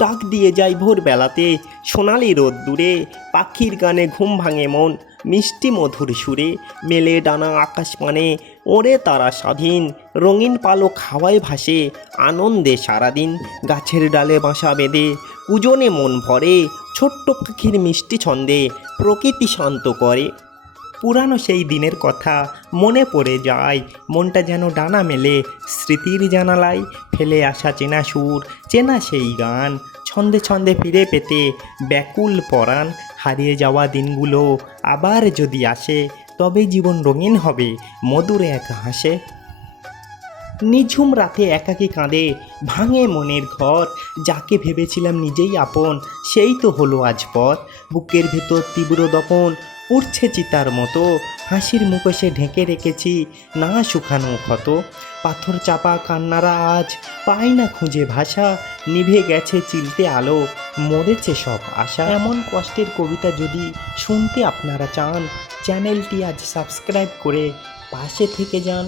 ডাক দিয়ে যায় ভোরবেলাতে সোনালি রোদ্দুরে, পাখির গানে ঘুম ভাঙে মন, মিষ্টি মধুর সুরে মেলে ডানা আকাশ পানে, ওরে তারা স্বাধীন রঙিন পালক হাওয়ায় ভাসে, আনন্দে সারাদিন গাছের ডালে বাসা বেঁধে, কুজনে মন ভরে ছোট্ট পাখির মিষ্টি ছন্দে, প্রকৃতি শান্ত করে। পুরানো সেই দিনের কথা মনে পড়ে যায়, মনটা যেন ডানা মেলে স্মৃতির জানালায়, ফেলে আসা চেনা সুর চেনা সেই গান, ছন্দে ছন্দে ফিরে পেতে ব্যাকুল পরাণ, হারিয়ে যাওয়া দিনগুলো আবার যদি আসে, তবে জীবন রঙিন হবে মধুর এক হাসে। নিঝুম রাতে একাকী কাঁদে ভাঙে মনের ঘর, যাকে ভেবেছিলাম নিজেই আপন সেই তো হলো আজ পর, বুকের ভেতর তীব্র দপন উঠছে চিতার মতো, হাসির মুখোশে ঢেকে রেখেছি না শুকানো ক্ষত, পাথর চাপা কান্নারা আজ পাই না খুঁজে ভাষা, নিভে গেছে চিলতে আলো মরেছে সব আশা। এমন কষ্টের কবিতা যদি শুনতে আপনারা চান, চ্যানেলটি আজ সাবস্ক্রাইব করে পাশে থেকে যান।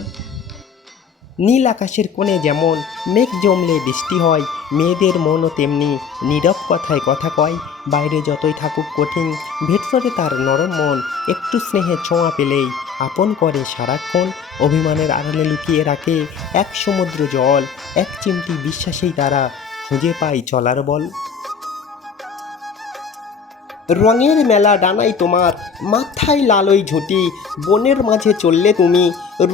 নীল আকাশের কোণে যেমন মেঘ জমলে বৃষ্টি হয়, মেয়েদের মনও তেমনি নীরব কথায় কথা কয়, বাইরে যতই থাকুক কঠিন ভেতরে তার নরম মন, একটু স্নেহের ছোঁয়া পেলেই আপন করে সারাক্ষণ, অভিমানের আড়ালে লুকিয়ে রাখে এক সমুদ্র জল, এক চিমটি বিশ্বাসেই তারা খুঁজে পায় চলার বল। রঙের মেলা ডানাই তোমার মাথায় লালই ঝুঁটি, বনের মাঝে চললে তুমি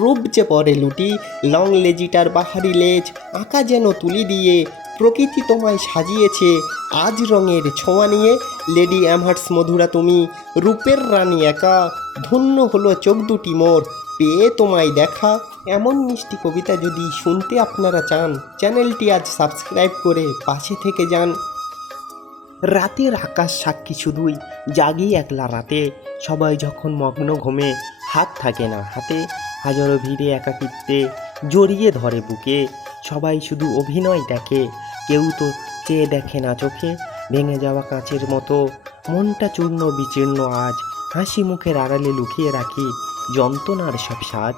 রূপ যে পরে লুটি, লং লেজিটার বাহারি লেজ আঁকা যেন তুলি দিয়ে, প্রকৃতি তোমায় সাজিয়েছে আজ রঙের ছোঁয়া নিয়ে, লেডি অ্যামহার্টস মধুরা তুমি রূপের রানী একা, ধন্য হলো চোখ দুটি মোর পেয়ে তোমায় দেখা। এমন মিষ্টি কবিতা যদি শুনতে আপনারা চান, চ্যানেলটি আজ সাবস্ক্রাইব করে পাশে থেকে যান। রাতের আকাশ সাক্ষী শুধুই জাগি একলা রাতে, সবাই যখন মগ্ন ঘুমে হাত থাকে না হাতে, হাজারো ভিড়ে একাকিত্বে জড়িয়ে ধরে বুকে, সবাই শুধু অভিনয় দেখে কেউ তো চেয়ে দেখে না চোখে, ভেঙে যাওয়া কাঁচের মতো মনটা চূর্ণ বিচীর্ণ আজ, হাসি মুখের আড়ালে লুকিয়ে রাখি যন্ত্রণার সব সাজ।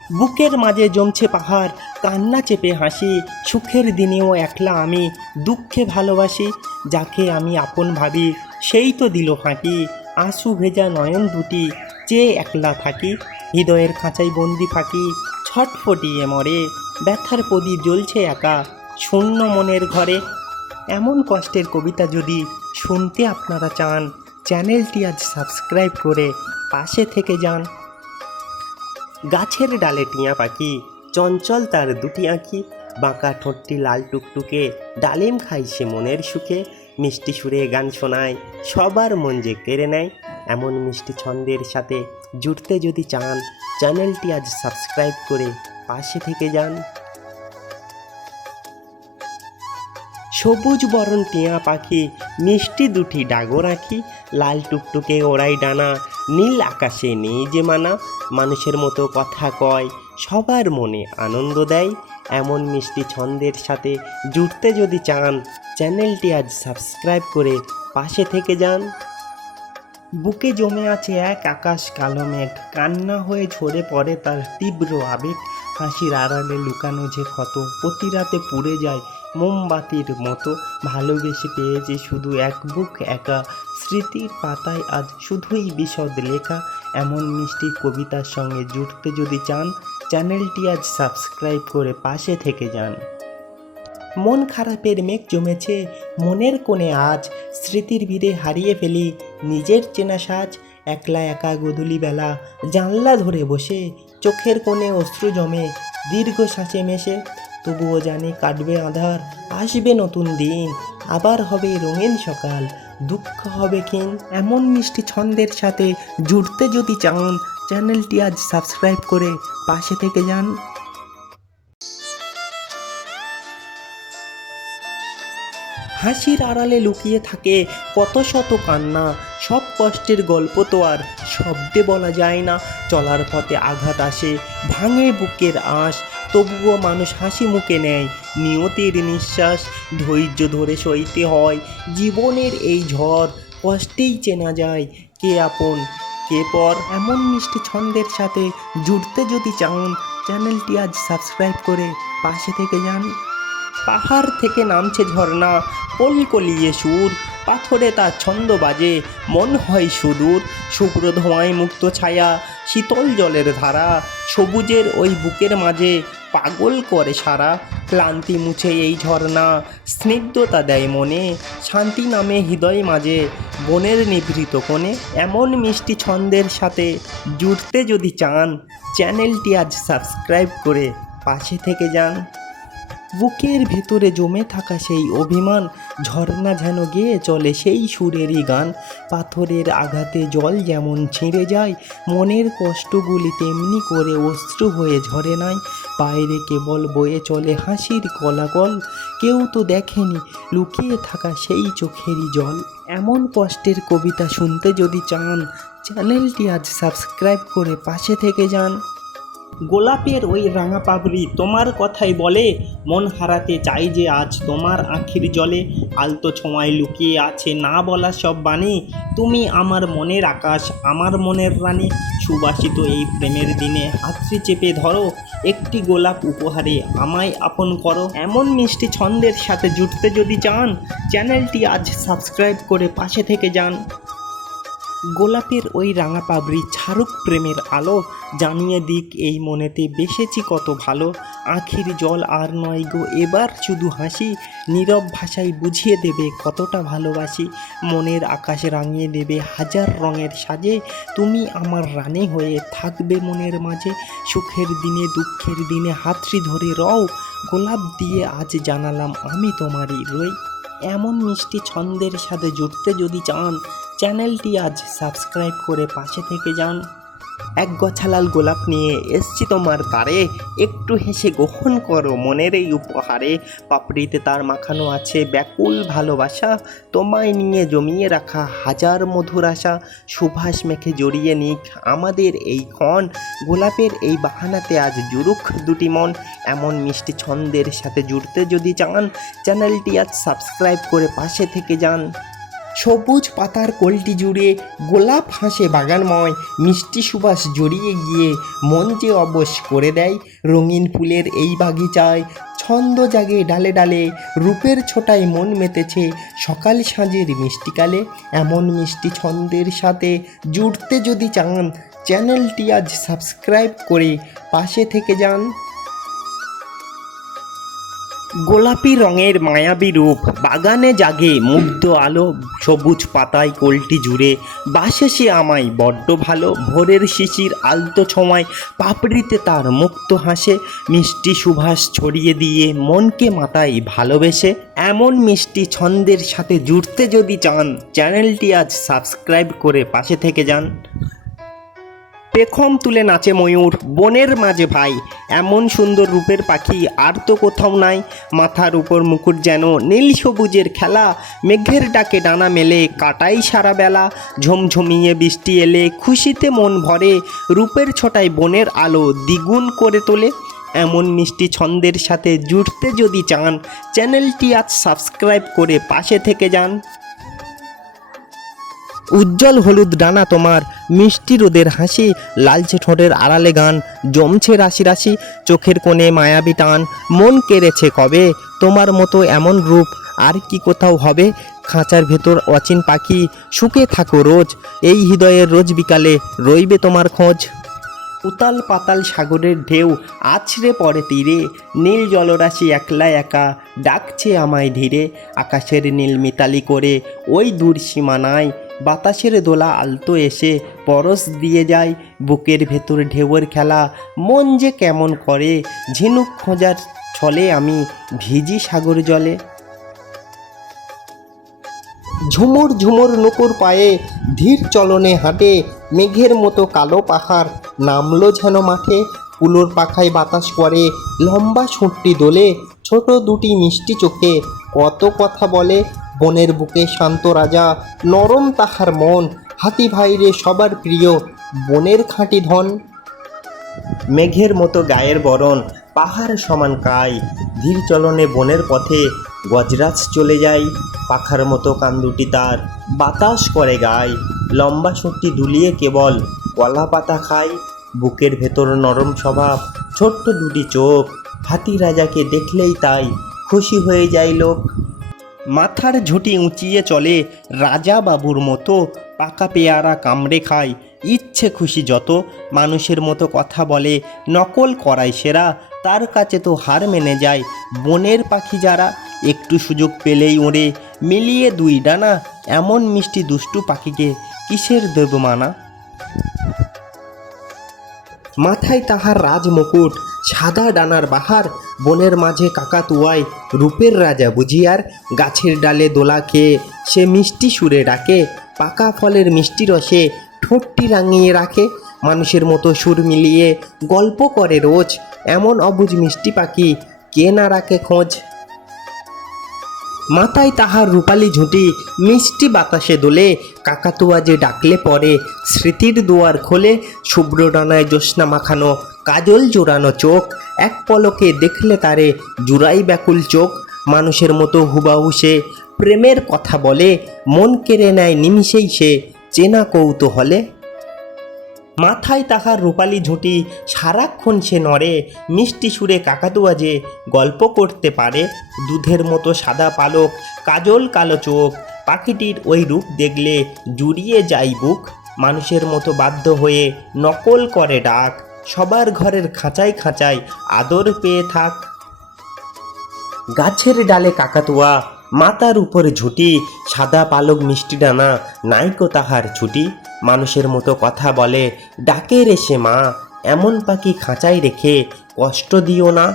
বুকের মাঝে জমছে পাহাড় কান্না চেপে হাসি, সুখের দিনেও একলা আমি দুঃখে ভালোবাসি, যাকে আমি আপন ভাবি সেই তো দিল ফাঁকি, আঁসু ভেজা নয়ন দুটি চেয়ে একলা থাকি, হৃদয়ের খাঁচাই বন্দি ফাঁকি ছটফটিয়ে মরে, ব্যথার প্রদীপ জ্বলছে একা শূন্য মনের ঘরে। এমন কষ্টের কবিতা যদি শুনতে আপনারা চান, চ্যানেলটি আজ সাবস্ক্রাইব করে পাশে থেকে যান। গাছের ডালে টিয়া পাখি চঞ্চল তার দুটি আঁখি, বাঁকা ঠোঁটটি লাল টুকটুকে ডালিম খাই সে মনের সুখে, মিষ্টি সুরে গান শোনায় সবার মন যে কেড়ে নেয়, এমন মিষ্টি ছন্দের সাথে জুড়তে যদি চান, চ্যানেলটি আজ সাবস্ক্রাইব করে পাশে থেকে যান। সবুজ বরণ টিয়া পাখি মিষ্টি দুটি ডাগর আঁখি, লাল টুকটুকে ওড়াই ডানা নীল আকাশে নেই যে মানা, মানুষের মতো কথা কয় সবার মনে আনন্দ দেয়, এমন মিষ্টি ছন্দের সাথে জুড়তে যদি চান, চ্যানেলটি আজ সাবস্ক্রাইব করে পাশে থেকে যান। বুকে জমে আছে এক আকাশ কালো মেঘ, কান্না হয়ে ঝরে পড়ে তার তীব্র আবেগ, হাসির আড়ালে লুকানো যে ক্ষত প্রতি রাতে পুড়ে যায় মোমবাতির মতো, ভালোবেসে পেয়েছে শুধু এক বুক একা, স্মৃতির পাতায় আজ শুধুই বিশদ লেখা, এমন মিষ্টি কবিতার সঙ্গে জুড়তে যদি চান, চ্যানেলটি আজ সাবস্ক্রাইব করে পাশে থেকে যান। মন খারাপের মেঘ জমেছে মনের কোণে আজ, স্মৃতির ভিড়ে হারিয়ে ফেলি নিজের চেনা সাজ, একলা একা গোধূলি বেলা জানলা ধরে বসে, চোখের কোণে অশ্রু জমে দীর্ঘ শ্বাসে মেশে, তবুও জানি কাটবে আঁধার আসবে নতুন দিন, আবার হবে রঙিন সকাল দুঃখ হবে ক্ষীণ। এমন মিষ্টি ছন্দের সাথে জুড়তে যদি চান, চ্যানেলটি আজ সাবস্ক্রাইব করে পাশে থেকে যান। হাসির আড়ালে লুকিয়ে থাকে কত শত কান্না, সব কষ্টের গল্প তো আর শব্দে বলা যায় না, চলার পথে আঘাত আসে ভাঙে বুকের আঁশ, তবুও মানুষ হাসি মুখে নেয় নিয়তির নিঃশ্বাস, ধৈর্য ধরে সইতে হয় জীবনের এই ঝড়, কষ্টেই চেনা যায় কে আপন কে পর। এমন মিষ্টি ছন্দের সাথে জুড়তে যদি চান, চ্যানেলটি আজ সাবস্ক্রাইব করে পাশে থেকে যান। পাহাড় থেকে নামছে ঝর্ণা, কলকলিয়ে সুর, পাথরে তার ছন্দ বাজে, মন হয় সুদূর। শুভ্র ধোঁয়ায় মুক্ত ছায়া, শীতল জলের ধারা, সবুজের ওই বুকের মাঝে পাগল করে সারা। ক্লান্তি মুছে এই ঝর্ণা, স্নিগ্ধতা দেয় মনে, শান্তি নামে হৃদয় মাঝে, বনের নিভৃত কোণে। এমন মিষ্টি ছন্দের সাথে জুড়তে যদি চান, চ্যানেলটি আজ সাবস্ক্রাইব করে পাশে থেকে যান। বুকের ভেতরে জমে থাকা সেই অভিমান, ঝর্ণা যেন গেয়ে চলে সেই সুরেরই গান। পাথরের আঘাতে জল যেমন ছিঁড়ে যায়, মনের কষ্টগুলি তেমনি করে অশ্রু হয়ে ঝরে নাই। বাইরে কেবল বয়ে চলে হাসির কোলাহল, কেউ তো দেখেনি লুকিয়ে থাকা সেই চোখেরই জল। এমন কষ্টের কবিতা শুনতে যদি চান, চ্যানেলটি আজ সাবস্ক্রাইব করে পাশে থেকে যান। গোলাপের ওই রাঙা পাবড়ি তোমার কথাই বলে, মন হারাতে চাই যে আজ তোমার আঁখির জলে। আলতো ছোঁয়ায় লুকিয়ে আছে না বলা সব বাণী, তুমি আমার মনের আকাশ, আমার মনের রানী। সুবাসিত এই প্রেমের দিনে হাতটি চেপে ধরো, একটি গোলাপ উপহারে আমায় আপন করো। এমন মিষ্টি ছন্দের সাথে জুড়তে যদি চান, চ্যানেলটি আজ সাবস্ক্রাইব করে পাশে থেকে যান। গোলাপের ওই রাঙা পাবড়ি ছাড়ুক প্রেমের আলো, জানিয়ে দিক এই মনেতে বেসেছি কত ভালো। আখির জল আর নয় গো এবার শুধু হাসি, নীরব ভাষায় বুঝিয়ে দেবে কতটা ভালোবাসি। মনের আকাশ রাঙিয়ে দেবে হাজার রঙের সাজে, তুমি আমার রানী হয়ে থাকবে মনের মাঝে। সুখের দিনে দুঃখের দিনে হাতটি ধরে রও, গোলাপ দিয়ে আজ জানালাম আমি তোমারই রই। এমন মিষ্টি ছন্দের সাথে জুড়তে যদি চান, চ্যানেলটি আজ সাবস্ক্রাইব করে পাশে থেকে যান। এক গছালাল গোলাপ নিয়ে এসছি তোমার দ্বারে, একটু হেসে গ্রহণ করো মনের এই উপহারে। পাপড়িতে তার মাখানো আছে ব্যাকুল ভালোবাসা, তোমায় নিয়ে জমিয়ে রাখা হাজার মধুর আশা। সুভাষ মেখে জড়িয়ে নিক আমাদের এই ক্ষণ, গোলাপের এই বাহানাতে আজ জুড়ুক দুটি মন। এমন মিষ্টি ছন্দের সাথে জুড়তে যদি চান, চ্যানেলটি আজ সাবস্ক্রাইব করে পাশে থেকে যান। সবুজ পাতার কলটি জুড়ে গোলাপ হাসে বাগানময়, মিষ্টি সুবাস জড়িয়ে গিয়ে মন যে অবশ করে দেয়। রঙিন ফুলের এই বাগিচায় ছন্দ জাগে ডালে ডালে, রূপের ছোটায় মন মেতেছে সকাল সাঁঝের মিষ্টিকালে। এমন মিষ্টি ছন্দের সাথে জুড়তে যদি চান, চ্যানেলটি আজ সাবস্ক্রাইব করে পাশে থেকে যান। গোলাপি রঙের মায়াবী রূপ, বাগানে জাগে মুগ্ধ আলো, সবুজ পাতায় কলটি জুড়ে বাসে সে আমায় বড্ড ভালো। ভোরের শিশির আলতো ছোঁয়ায় পাপড়িতে তার মুক্ত হাসে, মিষ্টি সুবাস ছড়িয়ে দিয়ে মনকে মাতায় ভালোবেসে। এমন মিষ্টি ছন্দের সাথে জুড়তে যদি চান, চ্যানেলটি আজ সাবস্ক্রাইব করে পাশে থেকে যান। পেখম তুলে নাচে ময়ূর বনের মাঝে ভাই, এমন সুন্দর রূপের পাখি আর তো কোথাও নাই। মাথার উপর মুকুট যেন নীল সবুজের খেলা, মেঘের ডাকে ডানা মেলে কাটাই সারা বেলা। ঝমঝমিয়ে বৃষ্টি এলে খুশিতে মন ভরে, রূপের ছোটায় বনের আলো দ্বিগুণ করে তোলে। এমন মিষ্টি ছন্দের সাথে জুড়তে যদি চান, চ্যানেলটি আজ সাবস্ক্রাইব করে পাশে থেকে যান। উজ্জ্বল হলুদ ডানা তোমার, মিষ্টি রোদের হাসি, লালচে ঠোঁটের আড়ালে গান, জমছে রাশি রাশি। চোখের কোণে মায়াবী টান, মন কেড়েছে কবে, তোমার মতো এমন রূপ আর কি কোথাও হবে। খাঁচার ভেতর অচিন পাখি, সুখে থাকো রোজ, এই হৃদয়ের রোজ বিকালে রইবে তোমার খোঁজ। উতাল পাতাল সাগরের ঢেউ আছড়ে পড়ে তীরে, নীল জলরাশি একলা একা ডাকছে আমায় ধীরে। আকাশের নীল মিতালি করে ওই দূর সীমানায়, বাতাসের দোলা আলতো এসে পরশ দিয়ে যায়। বুকের ভেতর ঢেউয়ের খেলা মন যে কেমন করে, ঝিনুক খোঁজার ছলে আমি ভিজি সাগর জলে। ঝুমুর ঝুমুর নূপুর পায়ে ধীর চলনে হাঁটে, মেঘের মতো কালো পাহাড় নামলো যেন মাঠে। কুলোর পাখায় বাতাস করে লম্বা ঠোঁটটি দোলে, ছোট দুটি মিষ্টি চোখে কত কথা বলে। বনের বুকে শান্ত রাজা, নরম তাহার মন, হাতি ভাইরে সবার প্রিয়, বনের খাঁটি ধন। মেঘের মতো গায়ের বরণ, পাহাড় সমান কায়, ধীর চলনে বনের পথে গজরাজ চলে যায়। পাখার মতো কান দুটি তার, বাতাস করে গায়, লম্বা শক্তি দুলিয়ে কেবল কলা পাতা খায়। বুকের ভেতর নরম স্বভাব, ছোট্ট দুটি চোখ, হাতি রাজাকে দেখলেই তাই খুশি হয়ে যায় লোক। মাথার ঝুঁটি উঁচিয়ে চলে রাজা বাবুর মতো, পাকা পেয়ারা কামড়ে খায়, ইচ্ছে খুশি যত, মানুষের মতো কথা বলে, নকল করায় সেরা, তার কাছে তো হার মেনে যায় বনের পাখি যারা, একটু সুযোগ পেলেই ওড়ে মিলিয়ে দুই ডানা, এমন মিষ্টি দুষ্টু পাখিকে কিসের দেব মানা। মাথায় তাহার রাজমুকুট, সাদা ডানার বাহার, বনের মাঝে কাকাতুয়ায় রূপের রাজা বুঝিয়ার, গাছের ডালে দোলা খেয়ে সে মিষ্টি সুরে ডাকে, পাকা ফলের মিষ্টি রসে ঠোঁটটি রাঙিয়ে রাখে, মানুষের মতো সুর মিলিয়ে গল্প করে রোজ, এমন অবুঝ মিষ্টি পাখি কে না রাখে খোঁজ। মাথায় তাহার রূপালি ঝুঁটি, মিষ্টি বাতাসে দোলে, কাকাতুয়া যে ডাকলে পরে স্মৃতির দুয়ার খোলে, শুভ্র ডানায় জ্যোৎস্না মাখানো, কাজল জোড়ানো চোখ, এক পলকে দেখলে তারে জুড়াই ব্যাকুল চোখ, মানুষের মতো হুবাহু সে প্রেমের কথা বলে, মন কেড়ে নেয় নিমিষেই সে চেনা কৌতূহলে। মাথায় তাহার রূপালি ঝুঁটি, সারাক্ষণ সে নড়ে, মিষ্টি সুরে কাকাতুয়া যে গল্প করতে পারে, দুধের মতো সাদা পালক, কাজল কালো চোখ, পাখিটির ওই রূপ দেখলে জুড়িয়ে যায় বুক, মানুষের মতো বাধ্য হয়ে নকল করে ডাক, সবার ঘরের খাঁচায় খাঁচায় আদর পেয়ে থাক। গাছের ডালে কাকাতুয়া, মাথার উপরে ঝুঁটি, সাদা পালক মিষ্টি ডানা, নাইকো তাহার ছুটি, মানুষের মতো কথা বলে, ডাকে রে সে মা, এমন পাখি খাঁচায় রেখে কষ্ট দিও না।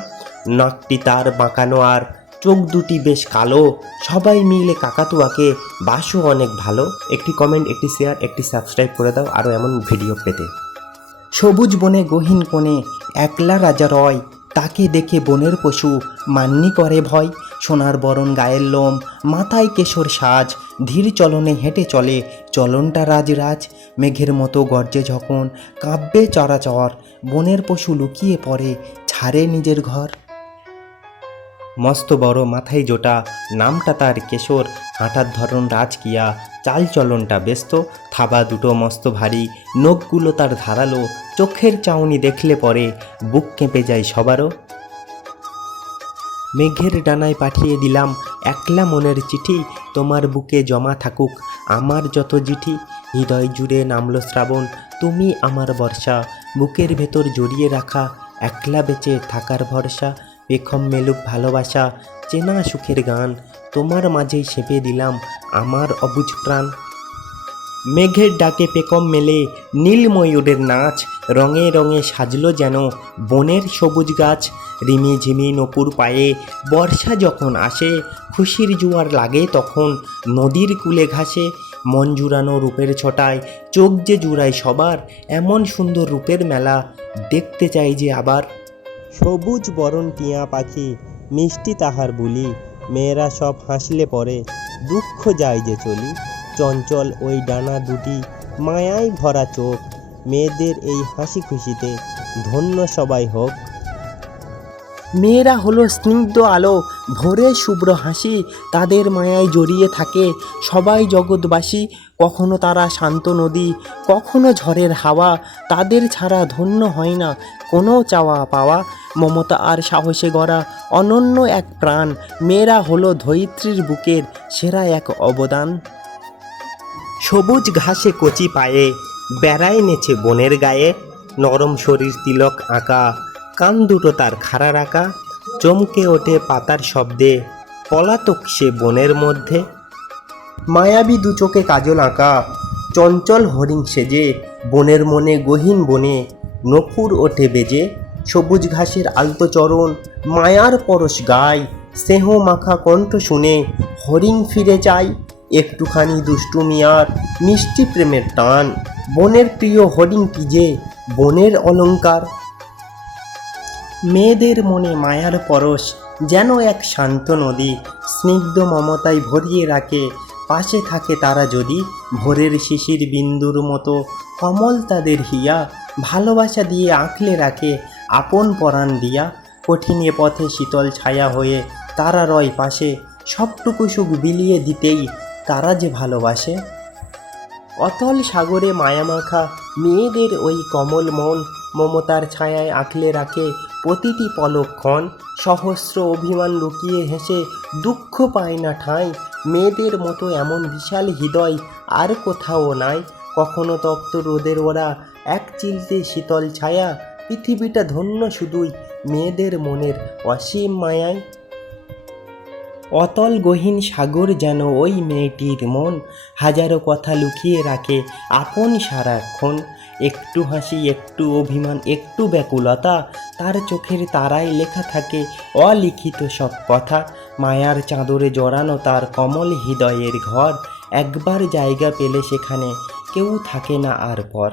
নাকটি তার বাঁকানো আর চোখ দুটি বেশ কালো, সবাই মিলে কাকাতুয়াকে বাসো অনেক ভালো। একটি কমেন্ট, একটি শেয়ার, একটি সাবস্ক্রাইব করে দাও আরও এমন ভিডিও পেতে। সবুজ বনে গহীন কোণে একলা রাজা রয়, তাকে দেখে বনের পশু মান্যি করে ভয়, সোনার বরণ গায়ের লোম, মাথায় কেশর সাজ, ধীর চলনে হেঁটে চলে চলনটা রাজরাজ, মেঘের মতো গর্জে যখন কাব্যে চরাচর, বনের পশু লুকিয়ে পড়ে ছাড়ে নিজের ঘর। মস্ত বড় মাথায় জোটা, নামটা তার কেশর, হাঁটার ধরন রাজকিয়া, চাল চলনটা ব্যস্ত, থাবা দুটো মস্ত ভারী, নখগুলো তার ধারালো, চোখের চাউনি দেখলে পরে বুক কেঁপে যায় সবারও। মেঘের ডানায় পাঠিয়ে দিলাম একলা মনের চিঠি, তোমার বুকে জমা থাকুক আমার যত চিঠি, হৃদয় জুড়ে নামলো শ্রাবণ, তুমি আমার বর্ষা, বুকের ভেতর জড়িয়ে রাখা একলা বেঁচে থাকার ভরসা, পেখম মেলুক ভালোবাসা, চেনা সুখের গান, তোমার মাঝেই সেপে দিলাম আমার অবুঝ প্রাণ। মেঘের ডাকে পেখম মেলে নীল ময়ূরের নাচ, রঙে রঙে সাজলো যেন বনের সবুজ গাছ, রিমি ঝিমি নপুর পায়ে বর্ষা যখন আসে, খুশির জোয়ার লাগে তখন নদীর কূলে ঘাসে, মন জুড়ানো রূপের ছটায় চোখ যে জুড়ায় সবার, এমন সুন্দর রূপের মেলা দেখতে চাই যে আবার। সবুজ বরণ টিয়া পাখি, মিষ্টি তাহার বুলি, মেয়েরা সব হাসলে পরে দুঃখ যায় যে চলি, চঞ্চল ওই ডানা দুটি, মায়ায় ভরা চোখ, মেয়েদের এই হাসি খুশিতে ধন্য সবাই হোক। মেয়েরা হলো স্নিগ্ধ আলো, ভোরে শুভ্র হাসি, তাদের মায়ায় জড়িয়ে থাকে সবাই জগৎবাসী, কখনো তারা শান্ত নদী, কখনো ঝড়ের হাওয়া, তাদের ছাড়া ধন্য হয় না কোনো চাওয়া পাওয়া, মমতা আর সাহসে গড়া অনন্য এক প্রাণ, মেয়েরা হলো ধরিত্রীর বুকের সেরা এক অবদান। সবুজ ঘাসে কচি পায়ে বেড়ায় নেচে বনের গায়ে, নরম শরীর তিলক আঁকা, কান দুটো তার খাড়া রাখা, চমকে ওঠে পাতার শব্দে, পলাতক সে বনের মধ্যে। মায়াবী দু চোখে কাজল আঁকা, চঞ্চল হরিণ সেজে, বনের মনে গহীন বনে নকুর ওঠে বেজে, সবুজ ঘাসের আলতো চরণ মায়ার পরশ গায়, স্নেহ মাখা কণ্ঠ শুনে হরিণ ফিরে যায়, একটুখানি দুষ্টুমি আর মিষ্টি প্রেমের টান, বনের প্রিয় হরিণটি যে বনের অলংকার। মেয়েদের মনে মায়ার পরশ যেন এক শান্ত নদী, স্নিগ্ধ মমতায় ভরিয়ে রাখে, পাশে থাকে তারা যদি, ভোরের শিশির বিন্দুর মতো কমল তাদের হিয়া, ভালোবাসা দিয়ে আঁকলে রাখে আপন পরাণ দিয়া, কঠিনে পথে শীতল ছায়া হয়ে তারা রয় পাশে, সবটুকু সুখ বিলিয়ে দিতেই তারা যে ভালোবাসে। অতল সাগরে মায়ামাখা মেয়েদের ওই কমল মন, মমতার ছায়ায় আঁকলে রাখে প্রতিটি পলক্ষণ, সহস্র অভিমান লুকিয়ে হেসে দুঃখ পায় না ঠাঁই। মেয়েদের মতো এমন বিশাল হৃদয় আর কোথাও নাই। কখনো তপ্ত রোদের ওরা এক চিলতে শীতল ছায়া। পৃথিবীটা ধন্য শুধুই মেয়েদের মনের অসীম মায়ায়। অতল গহীন সাগর যেন ওই মেয়েটির মন, হাজারো কথা লুকিয়ে রাখে আপন সারাক্ষণ। একটু হাসি, একটু অভিমান, একটু ব্যাকুলতা, তার চোখের তারায় লেখা থাকে অলিখিত সব কথা। মায়ার চাদরে জড়ানো তার কমল হৃদয়ের ঘর, একবার জায়গা পেলে সেখানে কেউ থাকে না আর পর।